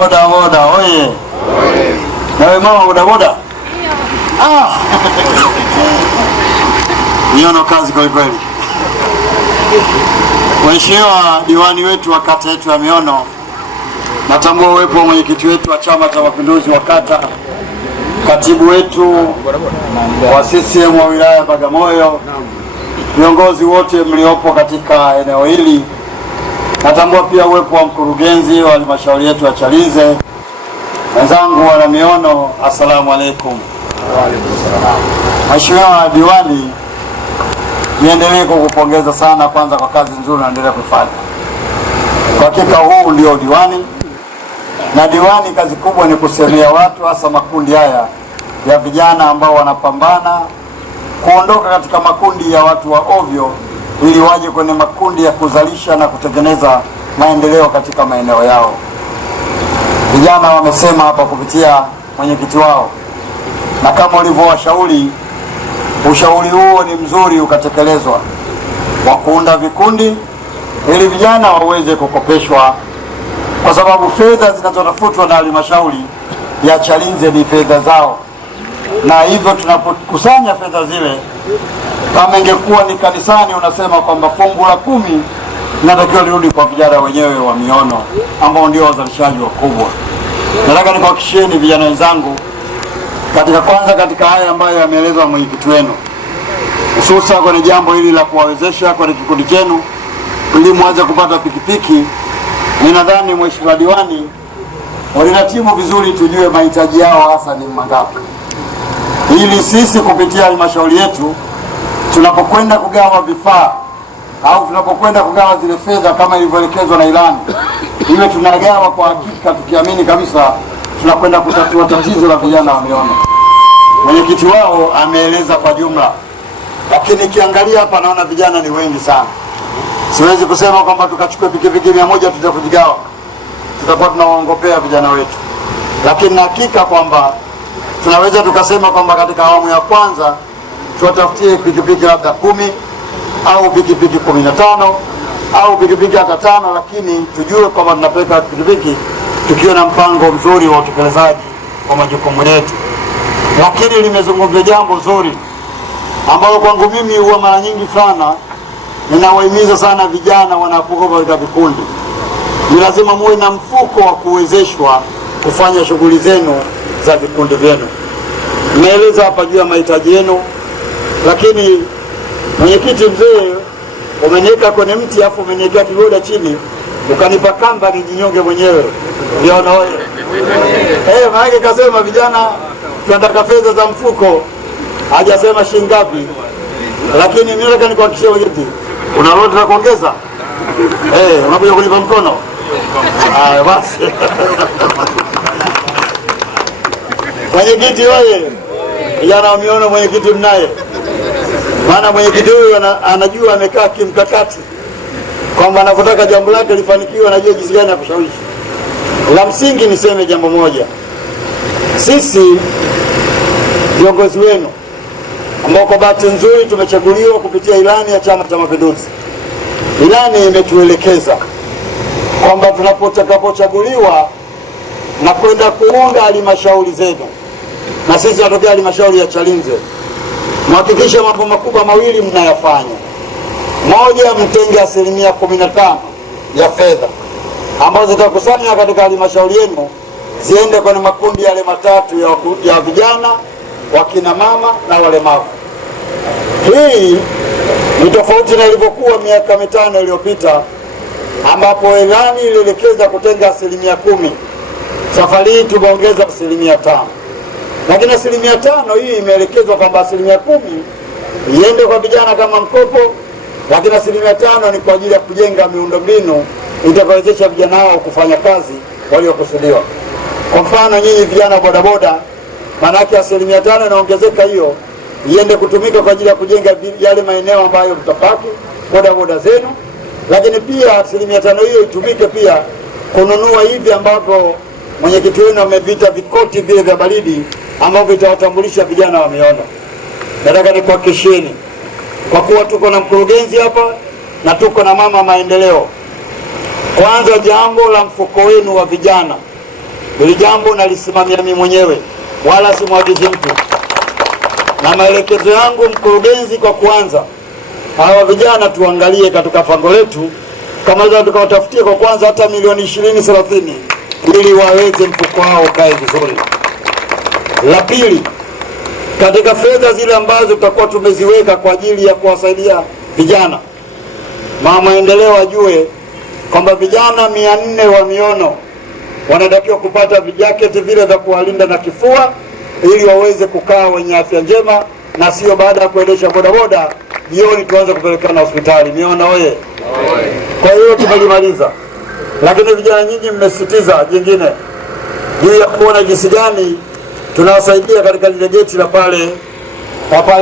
Boda boda oye. Nawe mama boda boda? Miono kazi kwa kweli. Mheshimiwa diwani wetu wa kata yetu ya Miono, natambua uwepo wa mwenyekiti wetu wa Chama cha Mapinduzi wa kata, katibu wetu wa CCM wa wilaya ya Bagamoyo, viongozi wote mliopo katika eneo hili. Natambua pia uwepo wa mkurugenzi wa halmashauri yetu ya Chalinze. Wenzangu wana Miono, asalamu alaykum. Mheshimiwa diwani, niendelee kukupongeza sana kwanza kwa kazi nzuri unaendelea kufanya. Kwa hakika huu ndio diwani, na diwani kazi kubwa ni kusemea watu, hasa makundi haya ya vijana ambao wanapambana kuondoka katika makundi ya watu wa ovyo ili waje kwenye makundi ya kuzalisha na kutengeneza maendeleo katika maeneo yao. Vijana wamesema hapa kupitia mwenyekiti wao, na kama ulivyowashauri, ushauri huo ni mzuri ukatekelezwa, wa kuunda vikundi ili vijana waweze kukopeshwa, kwa sababu fedha zinazotafutwa na halmashauri ya Chalinze ni fedha zao, na hivyo tunapokusanya fedha zile, kama ingekuwa ni kanisani unasema kwamba fungu la 10 linatakiwa lirudi kwa vijana wenyewe wa Miono ambao ndio wazalishaji wakubwa. Nataka nikuhakikishieni vijana wenzangu, katika haya ambayo yameelezwa mwenyekiti wenu, hususa kwenye jambo hili la kuwawezesha kwenye kikundi chenu ili muanze kupata pikipiki, ninadhani mheshimiwa diwani waliratibu vizuri, tujue mahitaji yao hasa ni mangapi, ili sisi kupitia halmashauri yetu tunapokwenda kugawa vifaa au tunapokwenda kugawa zile fedha kama ilivyoelekezwa na ilani, iwe tunagawa kwa hakika tukiamini kabisa tunakwenda kutatua tatizo la vijana wa Miono. Mwenyekiti wao ameeleza kwa jumla, lakini kiangalia hapa naona vijana ni wengi sana. Siwezi kusema kwamba tukachukue pikipiki 100 tutakujigawa, tutakuwa tunawaongopea vijana wetu, lakini hakika kwamba tunaweza tukasema kwamba katika awamu ya kwanza tuwatafutie pikipiki labda 10 au pikipiki 15 au pikipiki hata 5, lakini tujue kwamba tunapeleka pikipiki tukiwa na mpango mzuri wa utekelezaji wa majukumu yetu. Lakini limezungumzia jambo zuri ambalo kwangu mimi huwa mara nyingi sana ninawahimiza sana vijana wanapokuwa katika vikundi, ni lazima muwe na mfuko wa kuwezeshwa kufanya shughuli zenu za vikundi vyenu. Nimeeleza hapa juu ya mahitaji yenu, lakini mwenyekiti mzee, umeniweka kwenye mti afu umeniwekea kigoda chini, ukanipa kamba nijinyonge mwenyewe. Ndio naoye. Maana kasema vijana tunataka fedha za mfuko, hajasema shilingi ngapi, lakini mimi nataka nikuhakikishie mwenyekiti, una lolote la kuongeza? Unakuja kunipa mkono? Haya basi. Mwenyekiti wewe, vijana wa Miono mwenyekiti mnaye. Maana mwenyekiti huyu anajua amekaa kimkakati kwamba anapotaka jambo lake lifanikiwe, anajua jinsi gani ya kushawishi. La msingi niseme jambo moja, sisi viongozi wenu ambao kwa bahati nzuri tumechaguliwa kupitia ilani ya Chama cha Mapinduzi, ilani imetuelekeza kwamba tunapotakapochaguliwa na kwenda kuunda halmashauri zenu, na sisi tunatokea halmashauri ya Chalinze, mhakikishe mambo makubwa mawili mnayafanya. Moja, mtenge 15% ya fedha ambazo zitakusanywa katika halmashauri yenu ziende kwenye makundi yale matatu ya vijana, wakina mama na walemavu. Hii ni tofauti na ilivyokuwa miaka 5 iliyopita ambapo ilani ilielekeza kutenga 10%. Safari hii tumeongeza 5%. Lakini 5% hii imeelekezwa kwamba 10% iende kwa vijana kama mkopo, lakini 5% ni kwa ajili ya kujenga miundombinu itakayowezesha vijana hao kufanya kazi waliokusudiwa. Kwa mfano nyinyi vijana bodaboda, maana yake 5% inaongezeka, hiyo iende kutumika kwa ajili ya kujenga yale maeneo ambayo mtapaki bodaboda zenu, lakini pia 5% hiyo itumike pia kununua hivi ambavyo mwenyekiti wenu amevita vikoti vile vya baridi ambavyo vitawatambulisha vijana wa Miono. Nataka nikuhakikishieni, kwa kuwa tuko na mkurugenzi hapa na tuko na mama maendeleo, kwanza jambo la mfuko wenu wa vijana Hili jambo nalisimamia mimi mwenyewe, wala simwagizi mtu, na maelekezo yangu mkurugenzi, kwa kwanza hawa vijana tuangalie katika pango letu kama za tukawatafutie kwa kwanza hata milioni 20-30 ili waweze mfuko wao kae vizuri. La pili, katika fedha zile ambazo tutakuwa tumeziweka kwa ajili ya kuwasaidia vijana, mama maendeleo ajue kwamba vijana 400 wa miono wanatakiwa kupata vijaketi vile vya kuwalinda na kifua ili waweze kukaa wenye afya njema, na sio baada ya kuendesha bodaboda jioni tuanze kupelekana hospitali. Miono oye! Kwa hiyo tumelimaliza, lakini vijana nyinyi mmesisitiza jingine juu ya kuona jinsi gani tunawasaidia katika lile geti la pale